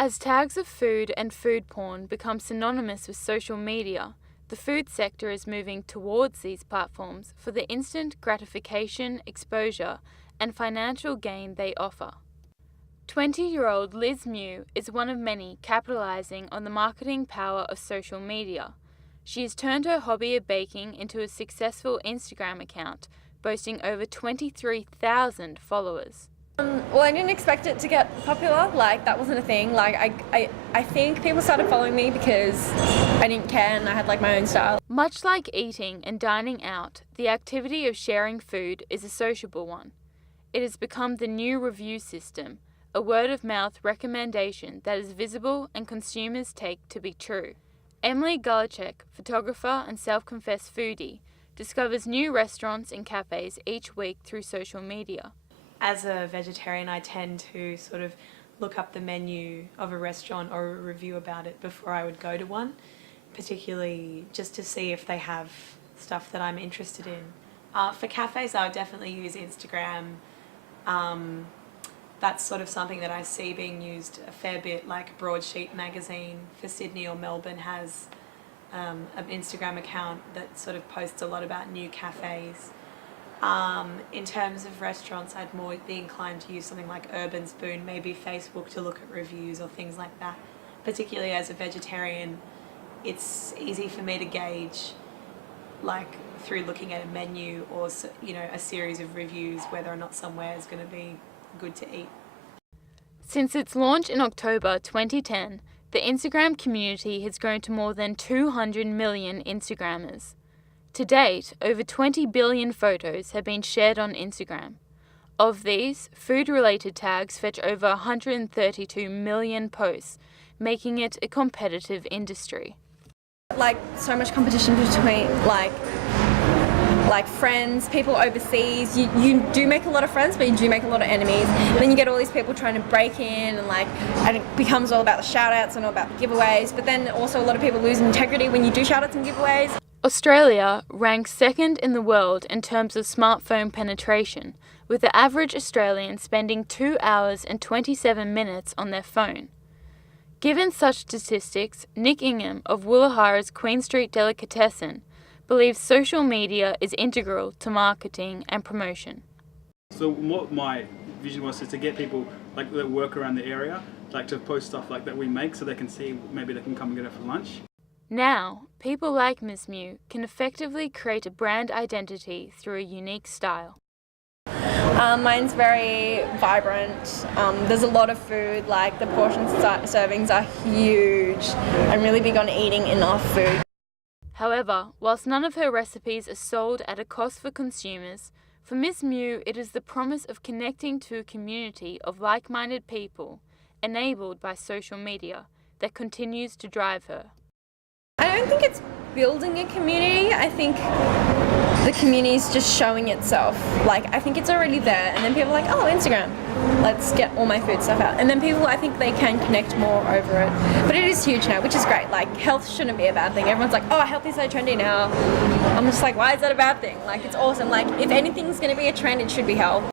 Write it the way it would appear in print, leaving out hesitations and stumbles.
As tags of food and food porn become synonymous with social media, the food sector is moving towards these platforms for the instant gratification, exposure, and financial gain they offer. 20-year-old Liz Mew is one of many capitalizing on the marketing power of social media. She has turned her hobby of baking into a successful Instagram account, boasting over 23,000 followers. Well, I didn't expect it to get popular. That wasn't a thing. I think people started following me because I didn't care and I had my own style. Much like eating and dining out, the activity of sharing food is a sociable one. It has become the new review system, a word-of-mouth recommendation that is visible and consumers take to be true. Emily Gulacek, photographer and self-confessed foodie, discovers new restaurants and cafes each week through social media. As a vegetarian, I tend to sort of look up the menu of a restaurant or a review about it before I would go to one, particularly just to see if they have stuff that I'm interested in. For cafes, I would definitely use Instagram. That's sort of something that I see being used a fair bit, like Broadsheet magazine for Sydney or Melbourne has an Instagram account that sort of posts a lot about new cafes. In terms of restaurants, I'd more be inclined to use something like Urban Spoon, maybe Facebook to look at reviews or things like that. Particularly as a vegetarian, it's easy for me to gauge through looking at a menu or a series of reviews whether or not somewhere is going to be good to eat. Since its launch in October 2010, the Instagram community has grown to more than 200 million Instagrammers. To date, over 20 billion photos have been shared on Instagram. Of these, food-related tags fetch over 132 million posts, making it a competitive industry. So much competition between friends, people overseas. You do make a lot of friends, but you do make a lot of enemies. And then you get all these people trying to break in and it becomes all about the shout-outs and all about the giveaways. But then also a lot of people lose integrity when you do shout-outs and giveaways. Australia ranks second in the world in terms of smartphone penetration, with the average Australian spending 2 hours and 27 minutes on their phone. Given such statistics, Nick Ingham of Woollahra's Queen Street Delicatessen believes social media is integral to marketing and promotion. So what my vision was is to get people that work around the area, to post stuff that we make so they can see, maybe they can come and get it for lunch. Now, people like Ms. Mew can effectively create a brand identity through a unique style. Mine's very vibrant. There's a lot of food, the portion servings are huge. I'm really big on eating enough food. However, whilst none of her recipes are sold at a cost for consumers, for Ms. Mew it is the promise of connecting to a community of like-minded people, enabled by social media, that continues to drive her. I don't think it's building a community. I think the community is just showing itself. I think it's already there, and then people are like, oh, Instagram, let's get all my food stuff out. And then people, I think they can connect more over it. But it is huge now, which is great. Health shouldn't be a bad thing. Everyone's like, oh, health is so trendy now. I'm just why is that a bad thing? It's awesome. If anything's going to be a trend, it should be health.